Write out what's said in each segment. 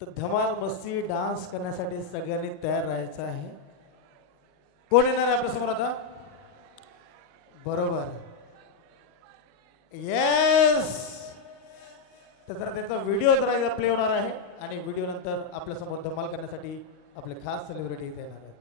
तर धमाल मस्ती डान्स करण्यासाठी सगळ्यांनी तयार राहायचं आहे. कोण येणार आहे आपल्या समोर आता? बरोबर, येस. तर जरा त्याचा व्हिडिओ जरा प्ले होणार आहे आणि व्हिडिओ नंतर आपल्या समोर धमाल करण्यासाठी आपले खास सेलिब्रिटी इथे येणार आहेत.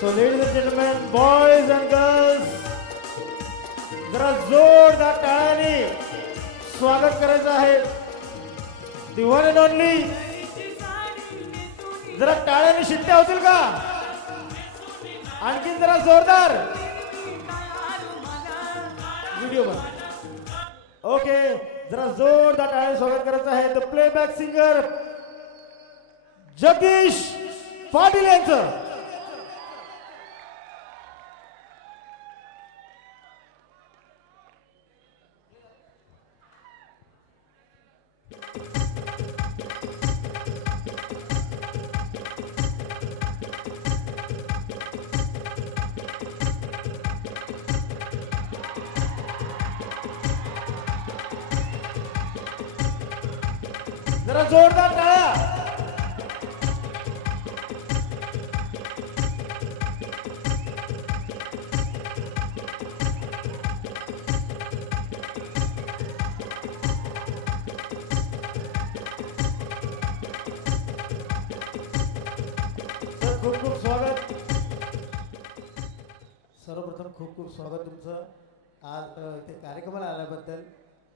So ladies and gentlemen, boys and girls, जरा जोरदार टाळ्याने स्वागत करायचं आहे. The one and only. जरा टाळ्याने शिट्ट्या होतील का? आणखीन जरा जोरदार. व्हिडिओ बघ. ओके, जरा जोरदार टाळ्याने स्वागत करायचं आहे. The playback singer Jagdish Patil यांचं. जरा जोरदार टाळ्या. खूप खूप स्वागत. सर्वप्रथम खूप खूप स्वागत तुमचं आज इथे कार्यक्रमाला आल्याबद्दल.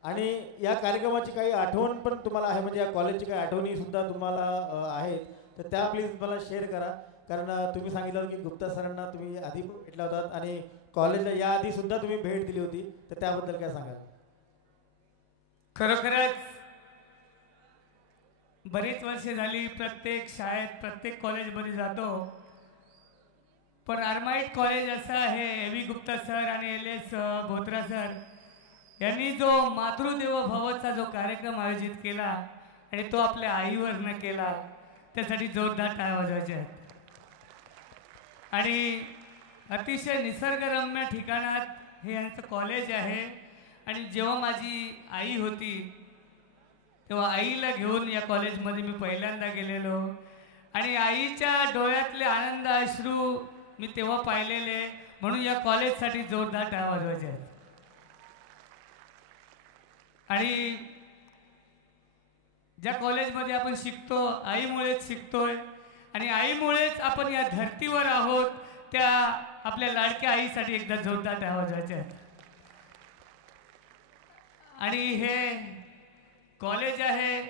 आणि या कार्यक्रमाची काही आठवण पण तुम्हाला आहे, म्हणजे या कॉलेजची काही आठवणी सुद्धा तुम्हाला आहेत, तर त्या प्लीज मला शेअर करा. कारण तुम्ही सांगितलं की गुप्ता सरांना तुम्ही आधी भेटला होतात आणि कॉलेजला या आधी सुद्धा तुम्ही भेट दिली होती, तर त्याबद्दल काय सांगाल? खरोखरच बरीच वर्षे झाली प्रत्येक शाळेत प्रत्येक कॉलेजमध्ये जातो, पण आर्माइट कॉलेज असं आहे, एव्ही गुप्ता सर आणि LS भोत्रा सर यांनी जो मातृदेवो भवचा जो कार्यक्रम आयोजित केला आणि तो आपल्या आईवरनं केला, त्यासाठी जोरदार टाळ्या वाजवायच्या आहेत. आणि अतिशय निसर्गरम्य ठिकाणात हे यांचं कॉलेज आहे. आणि जेव्हा माझी आई होती तेव्हा आईला घेऊन या कॉलेजमध्ये मी पहिल्यांदा गेलेलो आणि आईच्या डोळ्यातले आनंद अश्रू मी तेव्हा पाहिलेले, म्हणून या कॉलेजसाठी जोरदार टाळ्या वाजवायच्या आहेत. आणि ज्या कॉलेजमध्ये आपण शिकतो आईमुळेच शिकतोय आणि आईमुळेच आपण या धर्तीवर आहोत, त्या आपल्या लाडक्या आईसाठी एकदा जोरदार टाळ्या वाजवायच्या आहेत. आणि हे कॉलेज आहे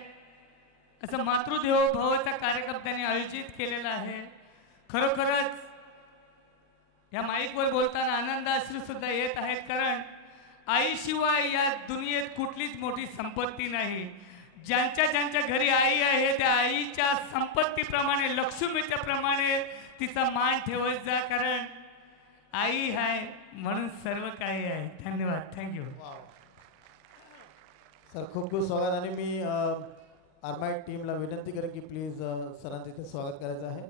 असं मातृदेवो भवचा कार्यक्रम त्यांनी आयोजित केलेला आहे. खरोखरच या माईकवर बोलताना आनंद अश्रू सुद्धा येत आहेत, कारण आईशिवाय या दुनियेत कुठलीच मोठी संपत्ती नाही. ज्यांच्या ज्यांच्या घरी आई आहे त्या आईच्या संपत्तीप्रमाणे लक्ष्मीच्या प्रमाणे तिचा मान ठेवत जा, कारण आई आहे म्हणून सर्व काही आहे. धन्यवाद. Thank you sir. खूप खूप स्वागत. आणि मी आर्माइट टीमला विनंती करेन की प्लीज सरांचं इथे स्वागत करायचं आहे.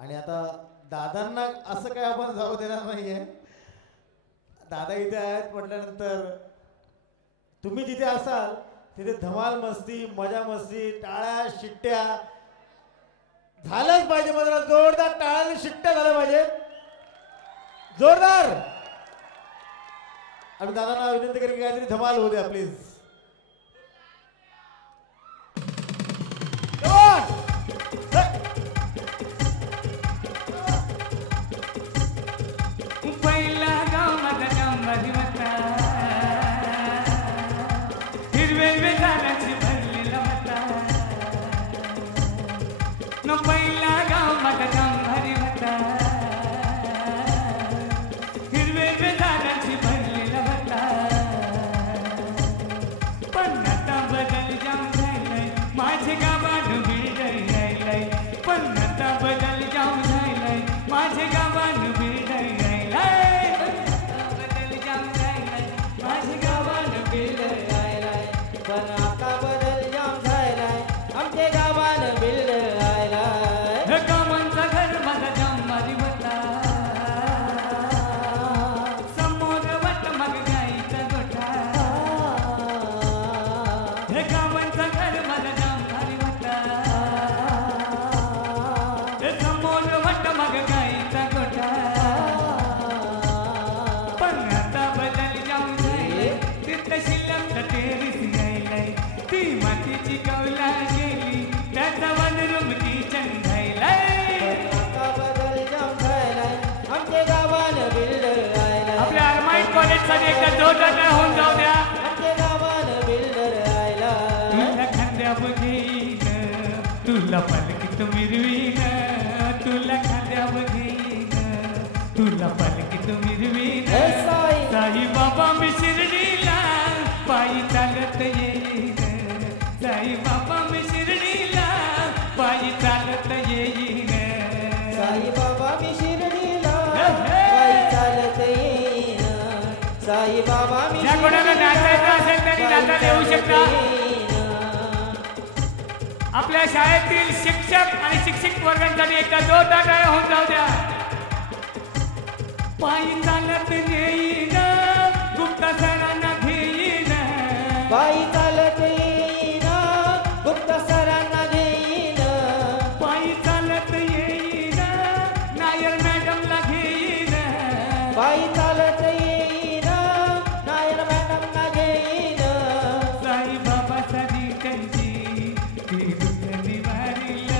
आणि आता दादांना असं काय आपण जाऊ देणार नाहीये. दादा इथे आहेत म्हटल्यानंतर तुम्ही जिथे असाल तिथे धमाल मस्ती, मजा मस्ती, टाळ्या शिट्ट्या झालंच पाहिजे. मला जोरदार टाळ्या आणि शिट्ट्या झाल्या पाहिजे, जोरदार. आम्ही दादांना विनंती करेन की काहीतरी धमाल होऊ द्या प्लीज. पहिला गाव माझा गांबारी होता, हिरवे झाडाची भरलेला होता. न पहिला गाव माझा गांबारी होता, हिरवे झाडाची भरलेला होता. पण आता बदल जाम झालाय, माझे गावान बिल्ड यायलाय. पण आता बदल जाम झालाय, माझे गावान बिल्ड पण आता बदल जाम झालाय, आमचे गावान बिल्ड आयलाय. गावांचा घर माझा गांबारी होता, समोर वाट मग गाईचा गोठा. गावांचा घर माझा गांबारी होता, समोर वाट मग गाईचा गोठा. पण आता बदल जाम झालाय, तिथं शिल्लक टेरिस ती मातीची कौला गेली, त्याचा वनरूम किचन झालाय. आता बदल जाम झालाय, आमचे गावान बिल्ड आयलाय. आपल्या आरमाईट कॉलेजसाठी एकदा जोरदार होऊन जाऊ द्या. आमचे गावान बिल्डर आयलाय. तुला खांद्यावर घेईन, तुला पालखीत मिरवीन. तुला खांद्यावर घेईन, तुला पालखीत मिरवीन. साई बाबा मी शिर्डीला पायी चालत येईन. साई बाबा मी शिर्डीला पायी चालत येईन. साई बाबा मी शिर्डीला पायी चालत येईन. साई बाबा मी ज्या कोणाला नाचायचं असेल त्यांनी नाचायला येऊ शकता. आपल्या शाळेतील शिक्षक आणि शिक्षक वर्गांसाठी एकदा जोरदार टाळ्या होऊन जाऊ द्या. पायी चालत येईन, गुप्ता सरांना घेईन. पायी चालत येईन, गुप्ता सरांना घेईन. पायी चालत येईन, नायर मॅडमला घेईन. पायी चालत येईन, नायर मॅडमना घेईन. साई बाबा सारी त्यांची ती दुःख निवारील.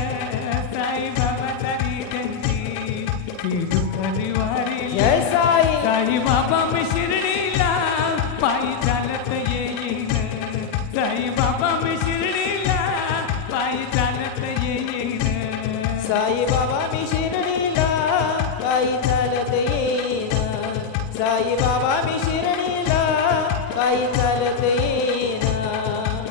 साई बाबा सारी त्यांची ती दुःख निवारील. जय साई. साई बाबा मी शिर्डीला पायी चालत येईन. साई बाबा मी शिर्डीला पायी चालत येईन. साई बाबा मी शिर्डीला पायी चालत येईन. साई बाबा मी शिर्डीला पायी चालत येईन.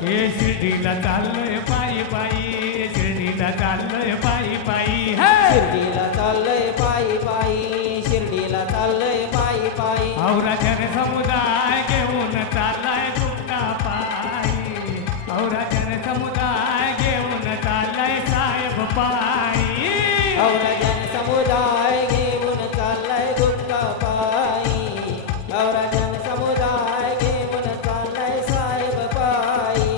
हे शिर्डीला चाललोय पायी पायी, शिर्डीला चाललोय पायी पायी. शिर्डीला चाललोय पायी पायी, शिर्डीला चाललोय पायी पायी. औरा जनसमुदाय घेऊन चाललाय गुप्ता पायी. औरा जनसमुदाय घेऊन चाललाय साहेब पायी. औरा जनसमुदाय घेऊन चाललाय गुप्ता पायी. औरा जनसमुदाय घेऊन चाललाय साहेब पायी.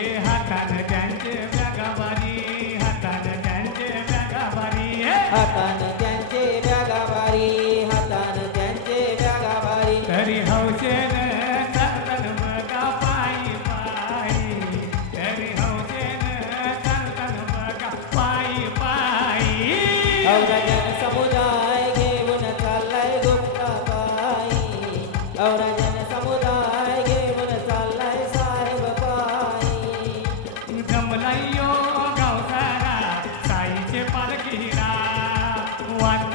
ए हातानं त्यांचे बॅगाबारी, हातानं त्यांचे बॅगाबारी. हातानं त्यांचे बॅगाबारी, हातानं त्यांचे बॅगाबारी. तरी हौसेनं चालतात बघा पायी पायी. तरी हौसेनं चालतात बघा पायी पायी. औरा जनसमुदाय घेऊन चाललाय गुप्ता पायी. औरा जनसमुदाय घेऊन चाललाय साहेब पायी. जमलाय यो गाव सारा साईचे पालखीला. वाट